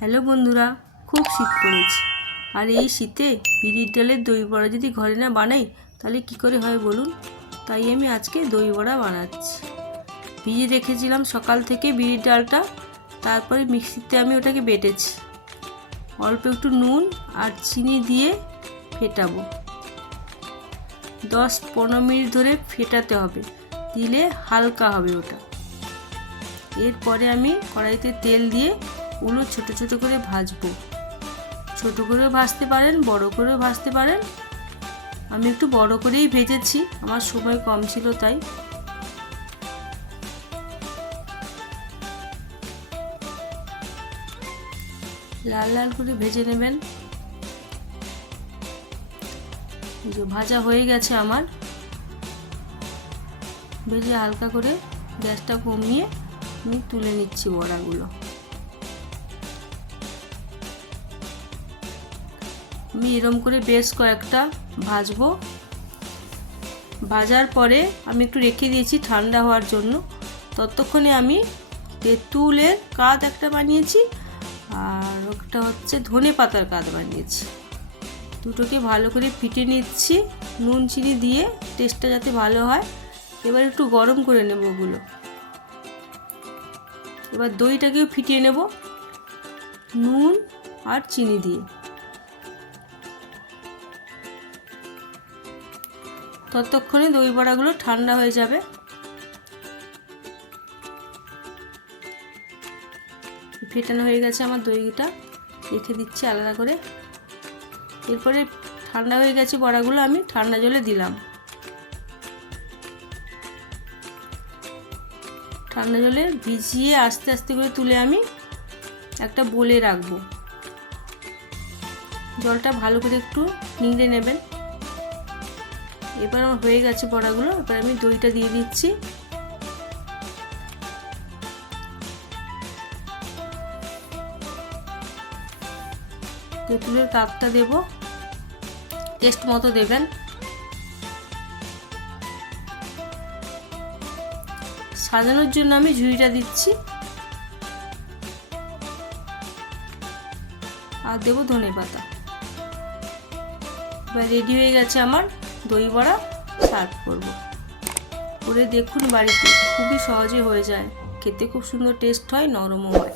Hello বন্ধুরা, খুব শীত পড়েছে। আর এই শীতে বিউলির ডালের দই বড়া যদি ঘরে না বানাই তাহলে কি করে হয় বলুন। তাই আমি আজকে দই বড়া বানাচ্ছি। ভিজিয়ে রেখেছিলাম সকাল থেকে বিউলির ডালটা, তারপরে মিক্সিতে আমি ওটাকে বেটেছি। অল্প একটু নুন আর চিনি দিয়ে ফেটাবো। 10-15 মিনিট ধরে ফেটাতে হবে, দিলে হালকা হবে ওটা। এরপরে আমি কড়াইতে তেল দিয়ে ওগুলো ছোট ছোট করে ভাজবো। ছোট করেও ভাজতে পারেন, বড় করেও ভাজতে পারেন। আমি একটু বড় করেই ভেজেছি, আমার সময় কম ছিল তাই। লাল লাল করে ভেজে নেবেন। যে ভাজা হয়ে গেছে আমার, ভেজে হালকা করে গ্যাসটা কমিয়ে আমি তুলে নিচ্ছি বড়াগুলো। আমি এরম করে বেশ কয়েকটা ভাজবো। ভাজার পরে আমি একটু রেখে দিয়েছি ঠান্ডা হওয়ার জন্য। ততক্ষণে আমি তেঁতুলের কাঁদ একটা বানিয়েছি, আর একটা হচ্ছে ধনে পাতার কাঁদ বানিয়েছি। দুটোকে ভালো করে ফিটে নিচ্ছি নুন চিনি দিয়ে, টেস্টটা যাতে ভালো হয়। এবার একটু গরম করে নেব ওগুলো। এবার দইটাকেও ফিটিয়ে নেব নুন আর চিনি দিয়ে। ততক্ষণে দই বড়াগুলো ঠান্ডা হয়ে যাবে। ফেটানো হয়ে গেছে আমার দইটা, রেখে দিচ্ছি আলাদা করে। এরপরে ঠান্ডা হয়ে গেছে বড়াগুলো, আমি ঠান্ডা জলে দিলাম। ঠান্ডা জলে ভিজিয়ে আস্তে আস্তে করে তুলে আমি একটা বোলে রাখবো। জলটা ভালো করে একটু নিংড়ে নেবেন। এবার আমার হয়ে গেছে বড়াগুলো। এবার আমি দইটা দিয়ে দিচ্ছি। তেঁতুলের কাপটা দেব, টেস্ট মতো দেবেন। সাজানোর জন্য আমি ঝুড়িটা দিচ্ছি, আর দেবো ধনে পাতা। এবার রেডি হয়ে গেছে আমার দই বড়া। সার্ভ করবো। করে দেখুন বাড়িতে, খুবই সহজে হয়ে যায়, খেতে খুব সুন্দর টেস্ট হয়, নরমও হয়।